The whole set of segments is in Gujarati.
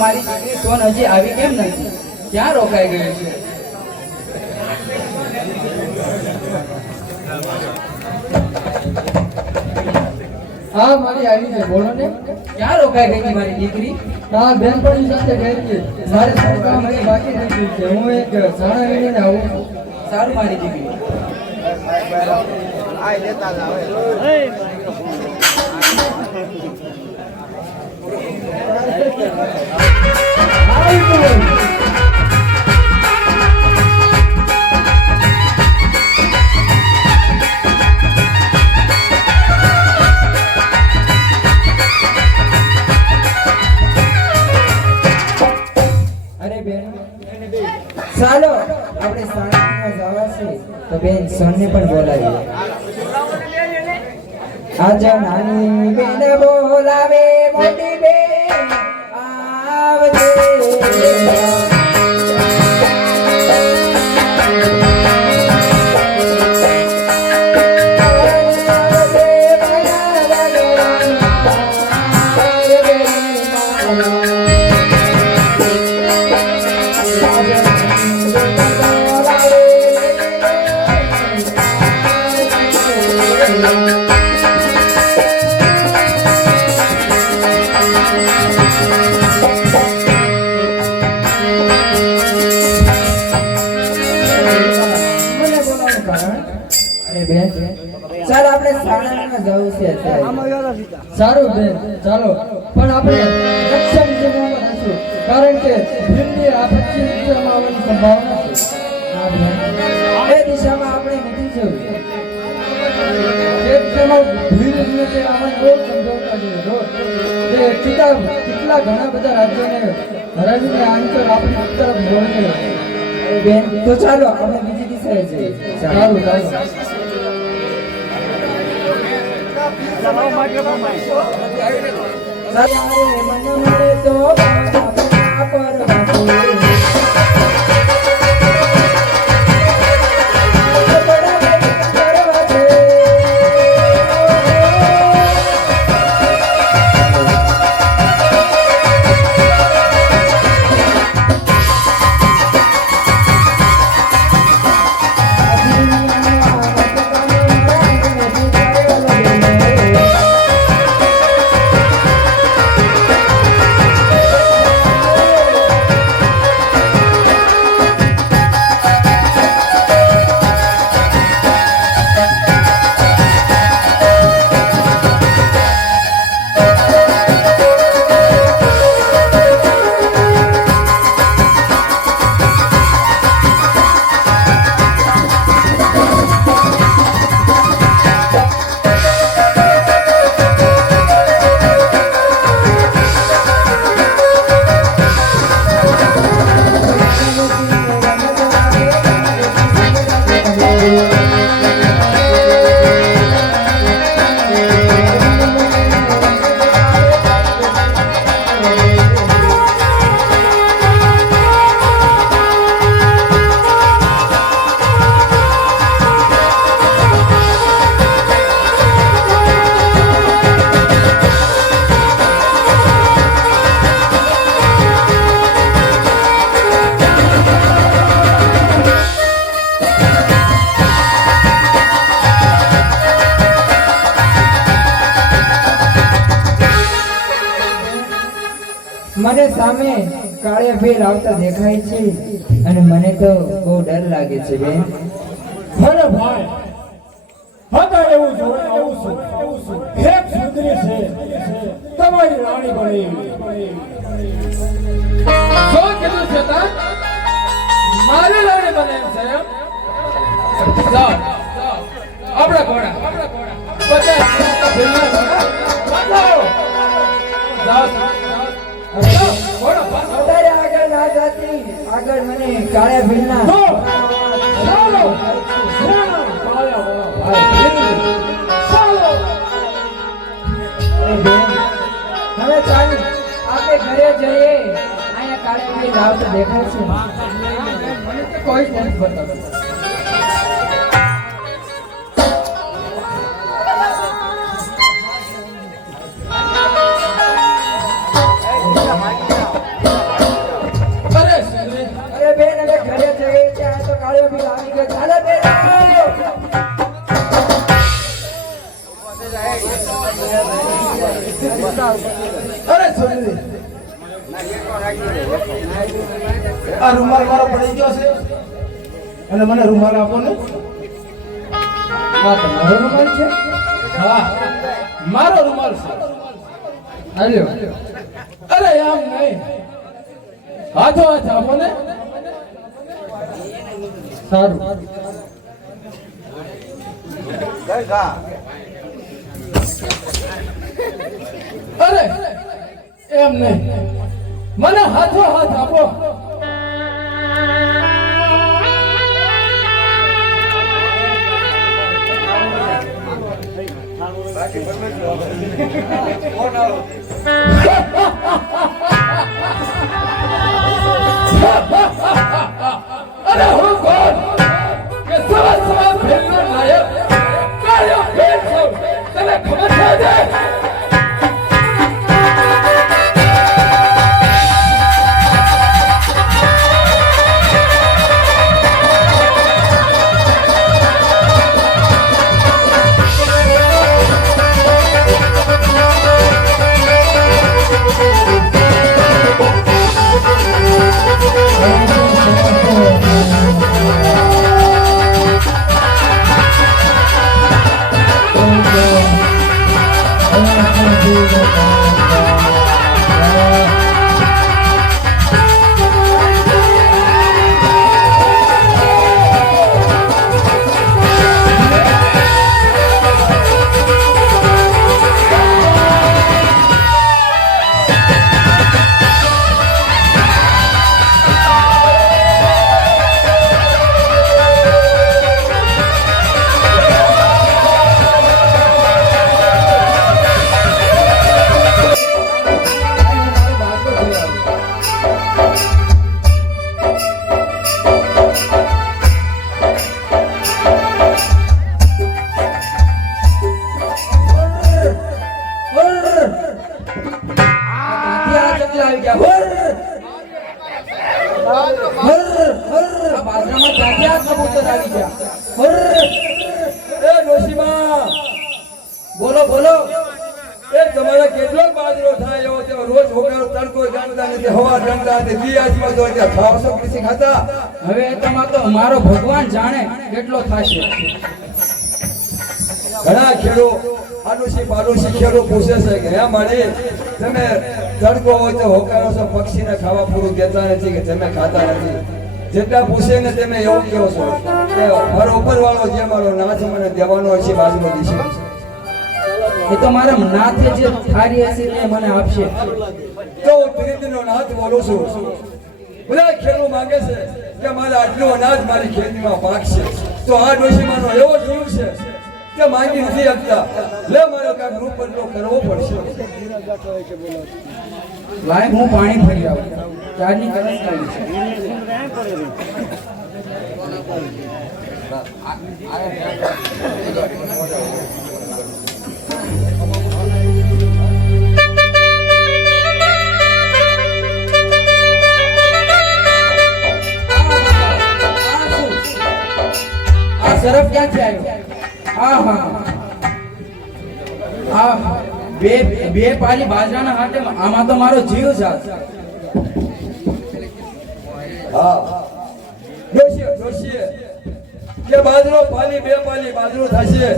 મારી દીકરી સોન હજી આવી કેમ નથી? ક્યાં રોકાઈ ગયું છે? હા મારી આવી છે, બોલો ને. ક્યાં રોકાઈ ગઈ હતી મારી દીકરી? હા બેનપણી સાથે ગઈ છે. મારે કામ બાકી રહી ગયું છે. હું એક સાણા વીણીને આવું છું. સારું મારી દીકરી. ચાલો આપણે સાંજમાં જવા છે તો બેન સોનને પણ બોલાવીએ. આજા નાની બેન બોલાવે મોટી બેન આવજે. ચાલ આપણે સાણંદમાં જવું છે. સારું બેન ચાલો, પણ આપણે દક્ષિણ દિશામાં રહીશું, કારણ કે ભીડની આ પશ્ચિમ દિશામાં આવવાની સંભાવના છે. એ દિશામાં આપણે નથી જવું. એક દિશામાં ભીડ એટલે આવવાની બહુ સંભાવના છે. જે કેટલા ઘણા બધા રાજ્યોને હરાવીને આંચળ આપણી તરફ દોડી બેન તો ચાલો આપણે બીજી દિશાએ જઈએ. સારું ચાલો. મન મળે તો મને સામે કાળિયા ભેલ આવતા દેખાય છે અને મને તો બહુ ડર લાગે છે બેન. અરે ભાઈ, હતા એવું જોડે આવું છું. એક સુંદરી છે, તમારી રાણી બની. શું કીધું છે તા? મારી રાણી બને એમ છે એમ? જાઓ આપણા ઘોડા બધા ભીલના ઘોડા બાંધો. જાઓ વધારે આગળ ના જાતી, આગળ મને કાળિયા ભેલના હવે ચાલ આપણે ઘરે જઈએ. અહીંયા કાળે વેલ આવતો દેખાય છે. મને તો કોઈ જ નથી બતાવતું. અરે સુંદરી, અરે બેન હવે ઘરે જઈએ છીએ. આ તો કાળો વેલ આવી ગયો. ચાલો બેન. અરે સુંદરી, આ રૂમાલ મારો પડી ગયો છે અને મને રૂમાલ આપો ને. આ તમારો રૂમાલ છે? હા મારો રૂમાલ છે. હાલ્યો. અરે આમ નહીં, હાથો હાથ આપો ને. સારું. અરે એમ નહીં, મને હાથો હાથ આપો. અરે હું કોણ કે સવા સવા ભેલનો નાયક કાળિયો ભેલ છું, તને ખબર છે? બોલો બોલો, એ તમારા કેટલો બાજરો થાય એવો તે રોજ હોગારો તડકો જાણતા નથી, હવા જાણતા નથી, દિયાજમાં તો ત્યાં ખાવશો કૃષિ ખાતા. હવે તમારો તો મારો ભગવાન જાણે કેટલો થશે. ઘણા ખેડો આડોશી પાડોશી ખેડો પૂછે છે કે હે મારી તમે તડકો હોય તો હોકારો છો, પક્ષીને ખાવા પૂરું દેતા નથી કે તમે ખાતા નથી. જેટલા પૂછે ને તમે એવું કહો છો કે મારો ઉપરવાળો જે મારો નાથ મને દેવાનો હશે બાજુનો દિશે. એ તો મારા નાથે જે થારી હશે તે મને આપશે. તો હું પ્રીતિનો નાથ બોલું છું. બધા ખેડૂત માંગે છે કે મારે આટલું અનાજ મારી ખેતીમાં પાકશે, તો આ ડોશીમાનો એવો જીવ છે કે માંગી નથી શકતા. લે મારો કાંઈક રૂપ બદલો કરવો પડશે. લાય હું પાણી ભરી આવું. ચારની તરસ લાગી છે. આ સરફ ક્યાંથી આવ્યો? આહા, બે પાલી બાજરાના હાથે આમાં તો મારો જીવ છે. હા ડોશી કે બાજરો પાલી બે પાલી બાજરો થશે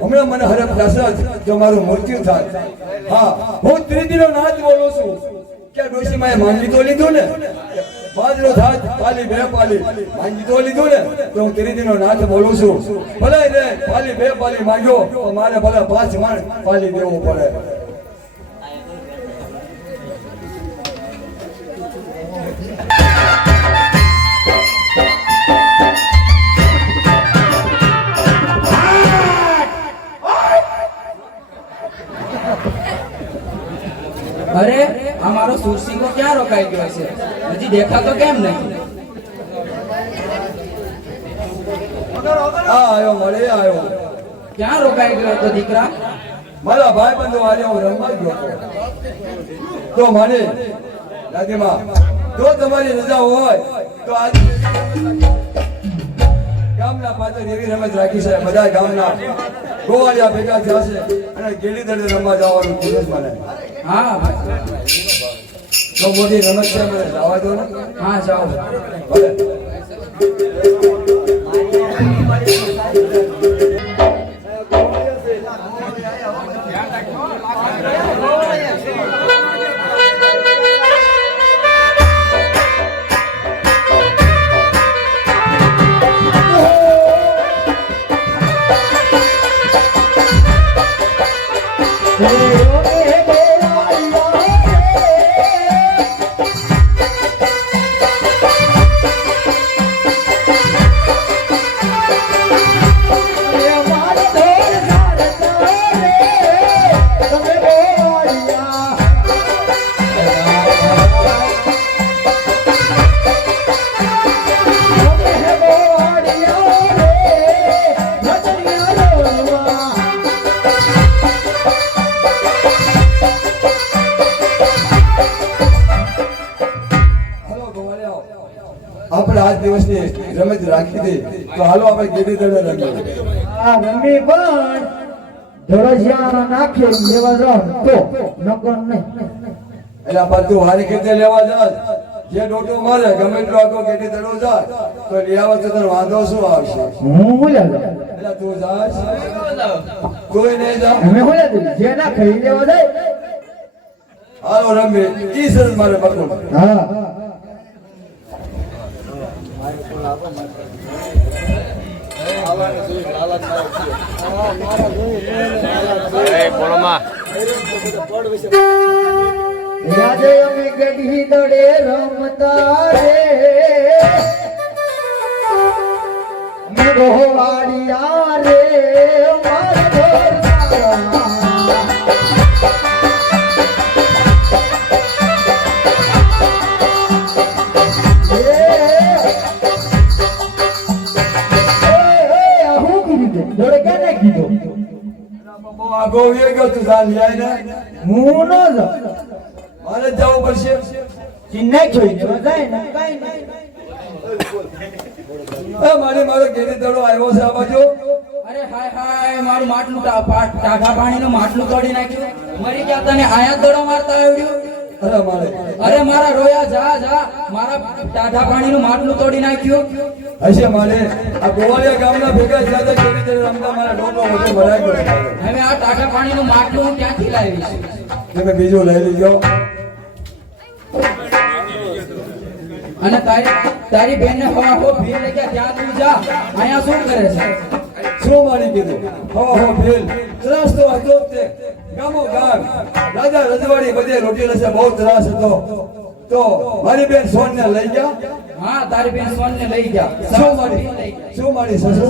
હમણાં મને હરખ થશે જો મારું મૃત્યુ થાય. હા હું ત્રિદિનો નાથ બોલું છું કે ડોશીમાએ માંગી તો લીધું ને, બાજરો થાત પાલી બે પાલી માંગી તો લીધું ને, તો હું ત્રિદિનો નાથ બોલું છું. ભલે રે પાલી બે પાલી માંગ્યો તો મારે ભલે 5 મણ પાલી દેવું પડે. અરે આ મારો સુરસિંગો ક્યાં રોકાઈ ગયો છે? હજી દેખાતો કેમ નહીં? હા આવ્યો મળે આવ્યો. ક્યાં રોકાઈ ગયો હતો દીકરા? મારા ભાઈ બંધુ આજે હું રમવા ગયો હતો. તો મને દાદીમાં જો તમારી રજા હોય તો આજ ગામના પાછળ એવી રમત રાખી છે. બધા ગામના ગોવાળિયા ભેગા થયા છે અને ગેલી દડે રમવા જવાનું કીધું છે મને. હા તો મોટી રમત છે, મને જવા દો ને. હા જાઓ. ભલે. આપણે આજ દિવસની રમત રાખી દે તો હાલો આપણે ગેડી દડે રમીએ. આ રમી પણ ધોળસિયા નાખે લેવા જાવ તો નકર નહીં. એટલે પાછું હારી ખેતે લેવા જાત જે ડોટો મારે ગમે એટલો આખો ગેડી દડો જાય તો લેવા તો તને વાંધો શું આવશે? હું બોલ્યા જાઉં. એટલે તું જાશ કોઈ નહીં જા. અમે બોલ્યા જાઉં. જે ના ખાઈ લેવા જાય. હાલો રમીએ. ઈ સરસ મારે પકડ. હા યાદે અમે ગઢી દડે રમતા રે અમે ગોવાળિયા રે મારા ઘરના. બહુ આગો વહી ગયો તું જાન ન્યાય ને. હું ન જાઉં. મારે જ જવું પડશે. ચિન્નાઈ જોઈ લેવા જાય ને કઈ નહીં. મારો ગેડી દડો આવ્યો છે આ બાજુ. અરે હાય હાય, મારું માટલું ટાઢા પાણીનું માટલું તોડી નાખ્યું. મરી ગયા તને આયા દડો મારતા આવડ્યું? અરે મારે અરે મારા રોયા જા જા, મારા ટાઢા પાણીનું માટલું તોડી નાખ્યું. હશે મારે આ ગોવાળિયા ગામના ભેગા થયા હતા ગેડી દડે રમતા મારા ડોકો બધો ભરાઈ ગયો. હવે આ ટાઢા પાણીનું માટલું હું ક્યાંથી લાવીશ? તમે બીજું લઈ લીધો. અને તારી બેનને હવા હો ભીલ લઈ ગયા ત્યાં તું જા. અહીંયા શું કરે છે? શું મારી કીધું? હો ભેલ ત્રાસ તો હતો જ તે. ગામો ગામ રાજા રજવાડી બધે રોટી રસે બહુ ત્રાસ હતો. તો મારી બેન સોન ને લઈ ગયા. હા, તારી બેન સોન ને લઈ ગયા. શું મારી શું મારી સસુ